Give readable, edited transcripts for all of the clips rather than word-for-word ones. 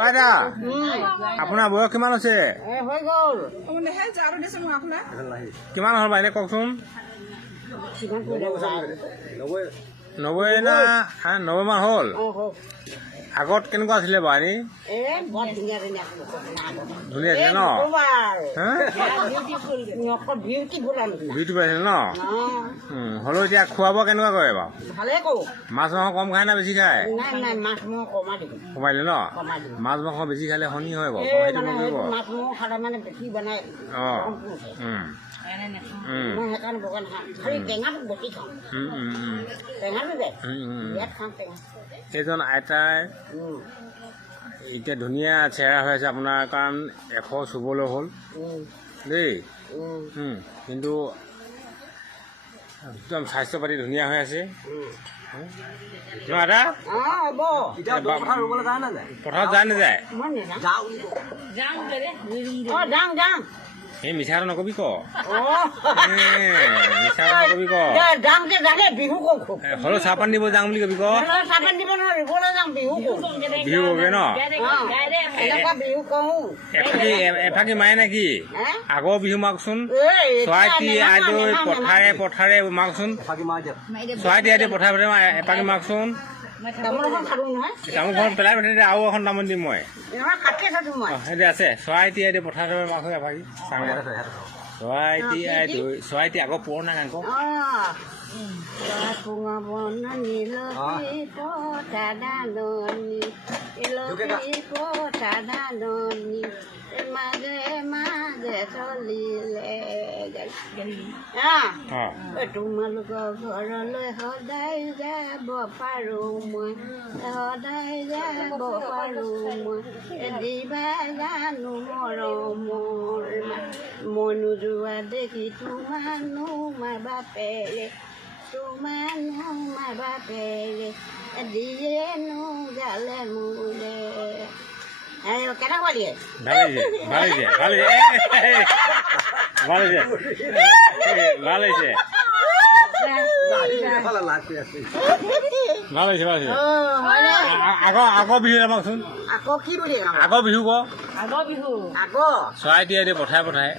দাদা আপোনাৰ বয়স কিমান হৈছে কিমান হ'ল বাইনে কওকচোন 90 না 90 মান হ'ল আগত কেনেকুৱা আছিলে বাৰী ধুনীয়া আছিলে ন বিউটিফুল আছিলে ন হ'লেও এতিয়া খোৱা বোৱা কেনেকুৱা কৰে বাৰু মাছ মাংস কম খায় না বেছি খায় কমাই দিলে ন মাছ মাংস বেছি খালে শনি হয় বাৰু সেইটো নকৰিব অঁ এইজন আইতাই এতিয়া ধুনীয়া চেহেৰা হৈ আছে আপোনাৰ কাৰণ 100 চুবলৈ হ'ল দেই কিন্তু একদম স্বাস্থ্য পাতি ধুনীয়া হৈ আছে দাদা পথাৰত যায় নাযায় এই মিছা কথা নকবি ক মিছা কথা নকবি ক হ'লেও চাহপান দিব যাওঁ বুলি কবি ক বিহু কবি ন এফাকি মাৰে নেকি আগৰ বিহু মাকচোন চৰাইটি আইদৈ পথাৰে পথাৰে মাকচোন চৰাইটি আইদৈ পথাৰে পথাৰে এপাকি মাকচোন তামোলখন পেলাই পঠাই আৰু এখন তামোল দিম মই সেইটো আছে চৰাইটি আইদৈ পথাৰে মাক এপাকি চৰাইটি আগৰ পুৰণা গানক মাজে মাজে চলিলে তোমালোকৰ ঘৰলৈ সদায় যাব পাৰোঁ মই সদায় যাব পাৰোঁ মই দিবা জানো মৰমৰ মই নোযোৱা দেখি তোমানো মাৰ বাপেৰে দিয়েনো গালে মোৰে কেনেকুৱা দিয়ে ভাল হৈছে আগৰ বিহু নামাকচোন আকৌ কি বুলি আগৰ বিহু ক আকৌ চৰাইটি আইদৈ পঠাই পঠাই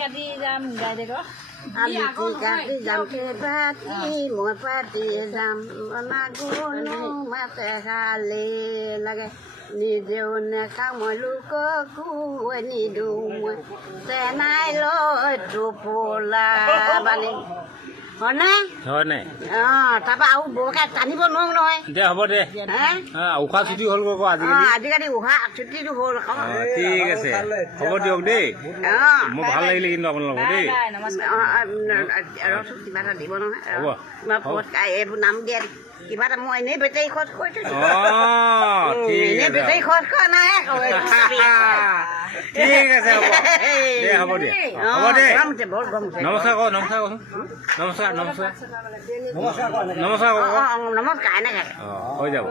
কাটি যাম মই পাতি যাম নাগুনো মাতে খালে লাগে নিজেও নেখাওঁ মই লোককো নিদিওঁ মই চেনাই লৈ টোপোলা বানি হয়নে তাৰপৰা আৰু বৰকে টানিব নোৱাৰো নহয় দে হ'ব দে উশাহ ছুটি হ'ল গৈ আজিকালি উশাহ ছুটিটো হ'ল ঠিক আছে হ'ব দিয়ক দেই মোৰ ভাল লাগিলে কিন্তু আপোনালোকৰ দেই কিবা এটা দিব নহয় এইবোৰ নাম দিয়া কিবা এটা মই এনেই বেটেৰী খৰচ কৰি থৈছোঁ এনেই বেটেৰী খৰচ কৰা নাই ঠিক আছে হ'ব দে হ'ব দে বৰ গৰম নমস্কাৰ ক নমস্কাৰ নমস্কাৰ নমস্কাৰ এনেকৈ হৈ যাব